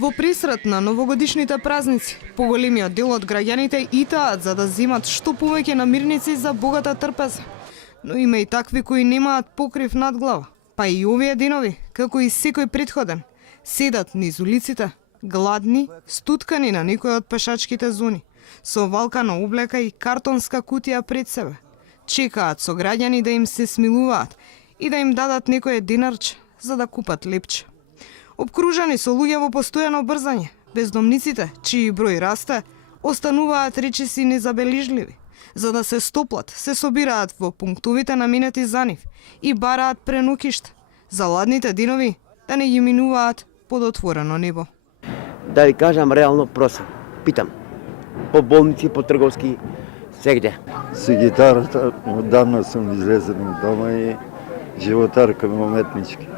Во пресрет на новогодишните празници, поголемиот дел од граѓаните итаат за да земат што повеќе намирници за богата трпеза. Но има и такви кои немаат покрив над глава. Па и овие денови, како и секој претходен, седат низ улиците, гладни, стуткани на некој од пешачките зони, со валкана облека и картонска кутија пред себе. Чекаат со граѓани да им се смилуваат и да им дадат некое денарче за да купат лепче. Обкружани со луѓе во постојано брзање, бездомниците, чии број расте, остануваат речиси незабележливи. За да се стоплат, се собираат во пунктовите наменети за нив и бараат пренокишта. За ладните денови да не ги минуваат под отворено небо. Да ви кажам реално просам, питам, по болници, по трговски, сегде. С гитарата отдавна съм излезен от дома и животарка ми уметнички.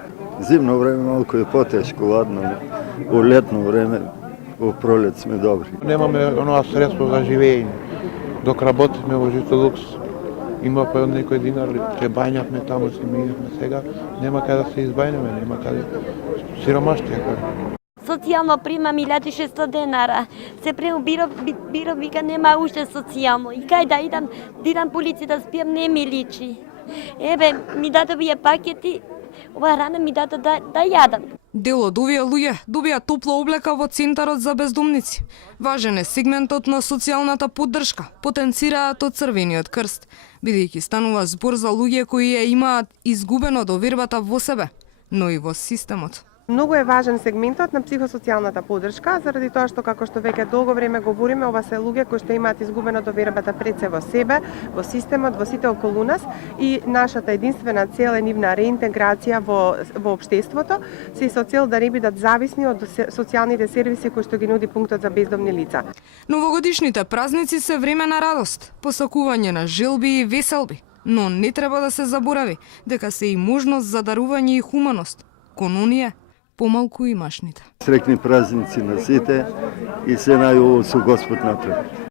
Зимно време малко е по-тежко, ладно, у летно време, у пролет сме добри. Немаме оноа средство за живење. Док работихме во Жито Лукс, има па некој динар, ќе бањавме таму, се мијавме сега, нема каде да се избајнеме, нема каде. Сиромаштија каде. Социјално примам 1600 денара. Се бiro вика нема уште социјално. И кај да идам по улици да спијам, не ми личи. Еве, ми дадо вие пакети, ова рана ми дадо да јадам. Дел од овие луѓе добија топла облека во Центарот за бездомници. Важен е сегментот на социјалната поддршка, потенцираат од Црвениот крст, бидејќи станува збор за луѓе кои ја имаат изгубено довербата во себе, но и во системот. Многу е важен сегментот на психосоцијалната поддршка, заради тоа што како што веќе долго време говориме, ова се луѓе кои што имаат изгубено довербата пред се во себе, во системот, во сите околу нас и нашата единствена цел е нивна реинтеграција во општеството, се со цел да не бидат зависни од социјалните сервиси кои што ги нуди пунктот за бездомни лица. Новогодишните празници се време на радост, посакување на желби и веселби, но не треба да се заборави дека се и можност за дарување и хуманост, кон оние помалку имашните. Срекни празници на сите и се најубаво со Господ напред.